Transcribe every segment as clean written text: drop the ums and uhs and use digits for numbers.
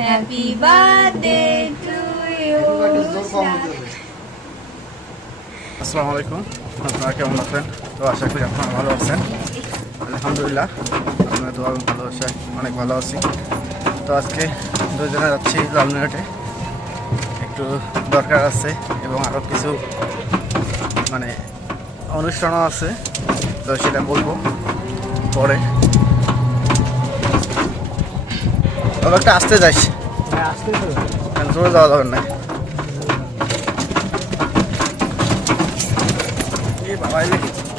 Happy birthday to you. আসসালামু আলাইকুম, আপনারা কেমন আছেন? তো আশা করি আপনারা ভালো আছেন। আলহামদুলিল্লাহ, আপনার তো ভালোবাসা অনেক ভালো আছি। তো আজকে দুজনে যাচ্ছি লালমিনহাটে, একটু দরকার আছে এবং আরও কিছু মানে অনুষ্ঠানও আছে, তো সেটা বলবো পরে। তবে একটা আসতে যাইস, জোরে যাওয়া যাবে না। বাবা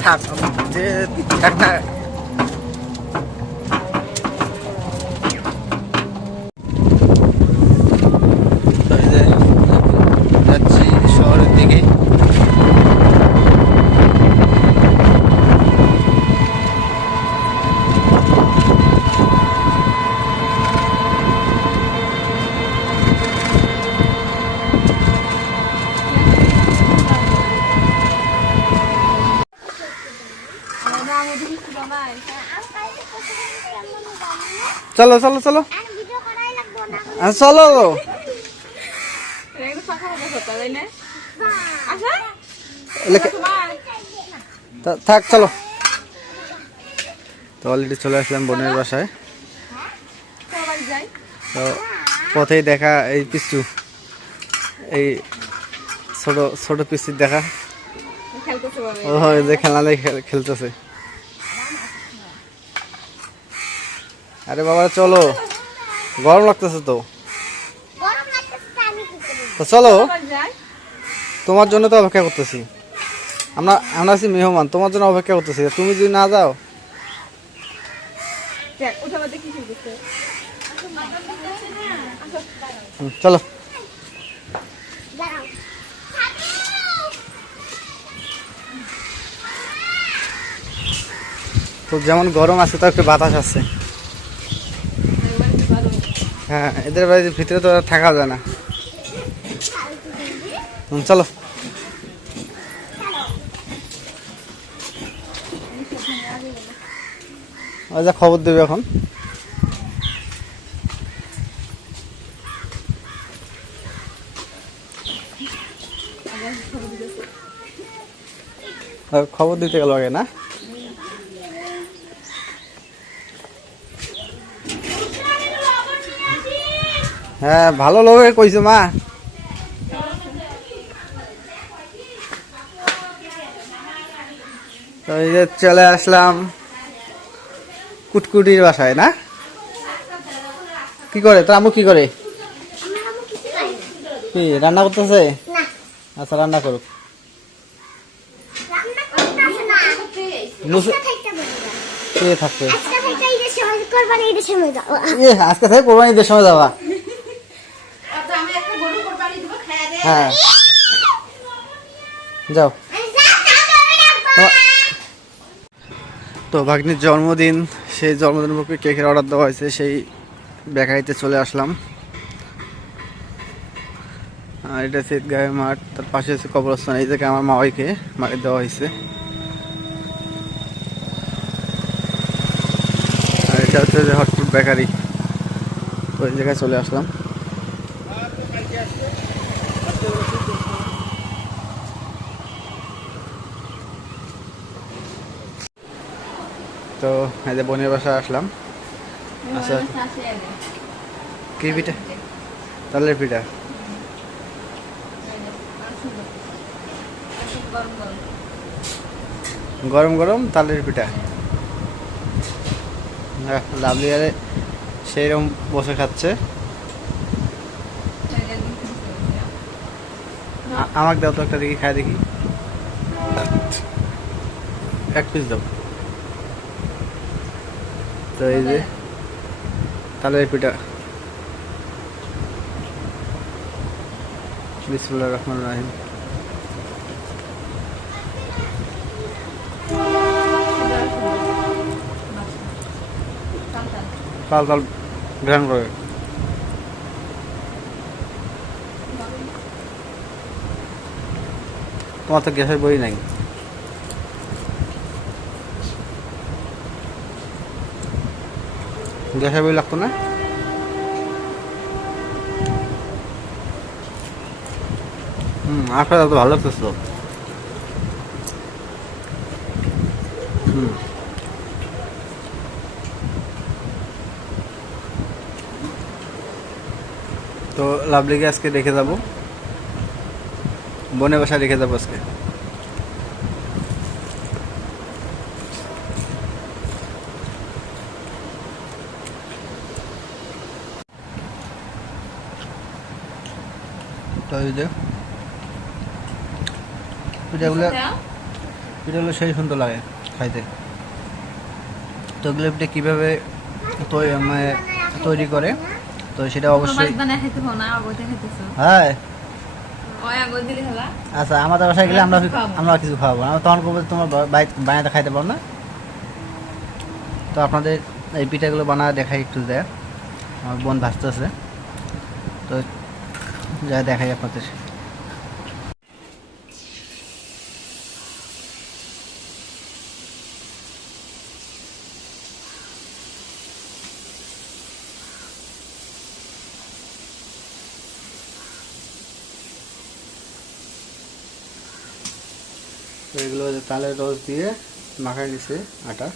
থাক যে থাক না। যাচ্ছি শহরের দিকে। চলো চলো চলো চলো, থাক চলো। তো অলরেডি চলে আসলাম বোনের বাসায়। তো পথেই দেখা এই পিস্তু, এই ছোট ছোট পিস্তুর দেখা, ও যে খেলনা খেলতেছে। আরে বাবা চলো, গরম লাগতেছে তো। চলো, তোমার জন্য তো অপেক্ষা করতেছি। আমরা আছি মেহমান, তোমার জন্য অপেক্ষা করতেছি। তুমি যদি না যাও, চলো। তো যেমন গরম আছে তো একটু বাতাস আছে। হ্যাঁ, এদের বাড়ির ভিতরে তো থাকা যায় না। চলো। আচ্ছা, খবর দেবে এখন। খবর দিতে গেল আগে না? হ্যাঁ, ভালো লোকে কইছে মা। তো এই যে চলে আসলাম কুটকুটির বাসায় না? কি করে তোর আম্মু? কি করে? কি রান্না করতেছে? আচ্ছা, রান্না করুক। কে থাকবে? আজকে থেকে কোরবানি ঈদের সময় যাবা? হ্যাঁ, যাও। তো ভাগ্নির জন্মদিন, সেই জন্মদিন উপলক্ষে কেকের অর্ডার দেওয়া হয়েছে, সেই বেকারিতে চলে আসলাম। আর এটা শীতগাঁয়ের মাঠ, তার পাশে হচ্ছে কবরস্থান। এই জায়গায় আমার মাওয়াইকে মারি দেওয়া হয়েছে। আর এটা হচ্ছে যে হটফুড বেকারি, ওই জায়গায় চলে আসলাম। তো এই যে বোনের বাসায় আসলাম। আচ্ছা, কি পিঠা? তালের পিঠা। গরম গরম তালের পিঠা। লাভলি আরে সেইরকম বসে খাচ্ছে। আমাকে দাও তো একটা, দেখি খাই দেখি। এক পিস দাও। তো এই যে তালের পিঠা। বিসমিল্লাহির রহমানির রহিম। তাল তাল গ্রান করে। তোমার তো গ্যাসের বই নাই। গ্যাসের বই লাগতো না? আসলে তো ভালো লাগতেছিল। তো লাভলিকে আজকে রেখে যাবো, বোনের বাসায় রেখে যাবো আজকে। তো এই যে পিঠাগুলো সেই সুন্দর লাগে খাইতে। তো এগুলো পিঠা কীভাবে তৈরি করে তো সেটা অবশ্যই হ্যাঁ। আচ্ছা আমাদের বাসায় গেলে আমরা কিছু খাওয়াবো, আমরা তখন করবো তোমার বানাতে খাইতে পারো না। তো আপনাদের এই পিঠাগুলো বানায় দেখাই একটু দেয়, আমার বোন ভাজতেছে, তো যা দেখাই আপনাদের। তো এগুলো তালের রস দিয়ে মাখাই নিছে আটা।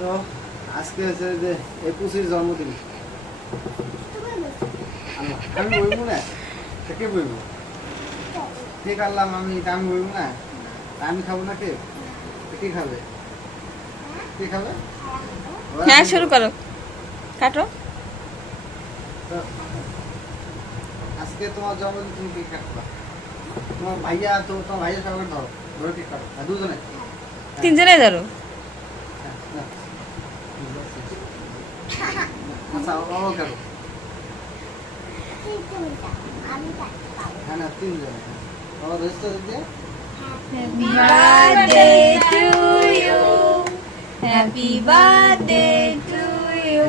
তো আজকে হচ্ছে যে 21 জন্মদিন, আমি বলবো না কে বলবো, কেক আনলাম আমি বলবো না, আমি খাবো না কেক, কে খাবে, কে খাবে? হ্যাঁ শুরু করো, কাটো। আজকে তোমার জন্মদিন, তুমি কেক কাটবা, তোমার ভাইয়া তোমার ভাইয়া সবাই ধরো, ধরো কেক কাটো, দুজনে তিনজনে ধরো। আচ্ছা ও কাটো, হ্যাঁ না তিনজনে বাবা ধরছো দিয়ে। Happy birthday to you, happy birthday to you.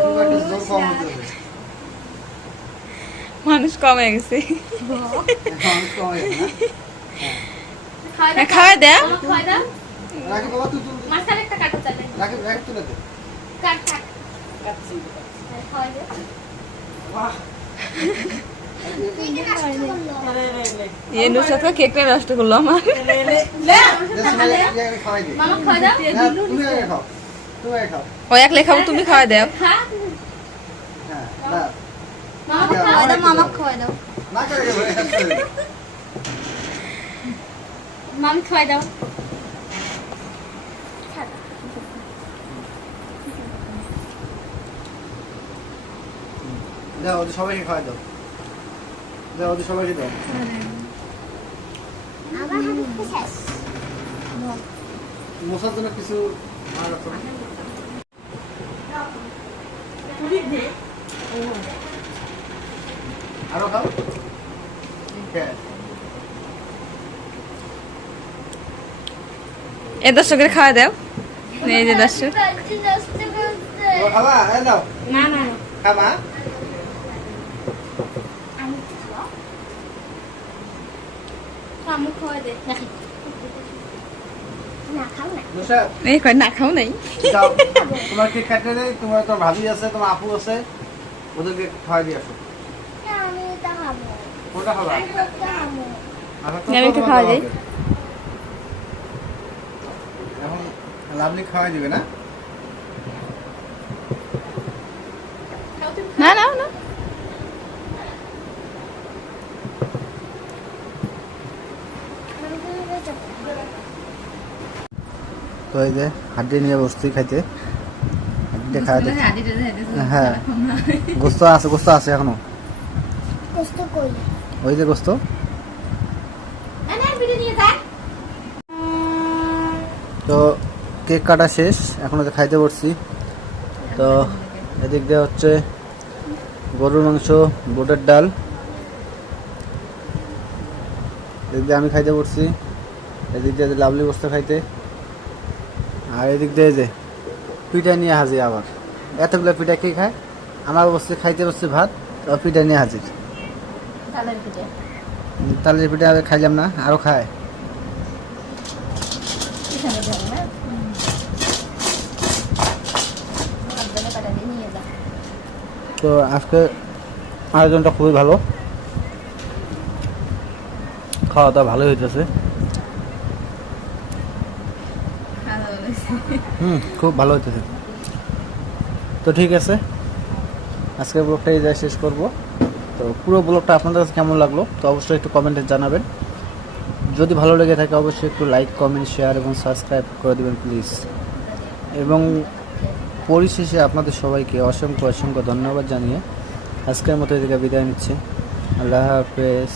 মানুষ কমে গেছে, খাওয়াই দেয়। রাখি বাবা তুই তুই মাছটা একটা কাটো তাহলে, রাখি রাখি তুলে দে, কাট কাট কাটছি খাওয়াই দে। বাহ ये नुसरत का केक नष्ट कर लो हमारे मामा खा दे, তুমি খাও, তুমি খাও, ও এক লেখাও তুমি খাওয়া দাও। হ্যাঁ না মামা খাওয়া দাও, না করে মামি খাওয়া দাও। দাও ওদের সবাইকে খাওয়া দাও, দাও ওদের সবাইকে দাও। মশার জন্য কিছু আরো খাও, এ দর্শকের খাওয়া দাও, এই যে দর্শক খাবা, দাও না না খাবা, এই কয় না খাও নাই। তোমার কেক কাটতে দেয়, তোমার তোর ভাবি আছে, তোমার আপু আছে, ওদেরকে খাওয়াই দিয়ে আসো। কোনটা খাবা? আমি একটু খাওয়া যাই। এখন লাভলি খাওয়াই দিবে না? না না না তো এই যে হাড্ডি নিয়ে বসছি খাইতে, হাড্ডিটা খাওয়াতে। হ্যাঁ গোস্ত আছে, গোস্ত আছে এখনো, ওই যে গোস্ত। তো কেক কাটা শেষ, এখন ওদের খাইতে বসছি। তো এদিক দিয়ে হচ্ছে গরুর মাংস, বুটের ডাল, এদিক দিয়ে আমি খাইতে বসছি এদিক দিয়ে যে লাভলি বসতে খাইতে, আর এদিক দিয়ে যে পিঠা নিয়ে হাজির আবার। এতগুলো পিঠা কে খায়? আমার বসতে খাইতে বসছে ভাত, আর পিঠা নিয়ে হাজির। তালের পিঠা খাইলাম না, আরও খায়। তো আজকে আয়োজনটা খুবই ভালো, খাওয়া দাওয়া ভালোই হইতেছে। খুব ভালো হইতেছে। তো ঠিক আছে, আজকের ব্লগটা এই জায়গায় শেষ করব। তো পুরো ব্লগটা আপনাদের কাছে কেমন লাগলো তো অবশ্যই একটু কমেন্টে জানাবেন। যদি ভালো লেগে থাকে অবশ্যই একটু লাইক, কমেন্ট, শেয়ার এবং সাবস্ক্রাইব করে দেবেন প্লিজ। এবং পরিশেষে আপনাদের সবাইকে অসংখ্য অসংখ্য ধন্যবাদ জানিয়ে আজকের মতো এদিকে বিদায় নিচ্ছি। আল্লাহ হাফেজ।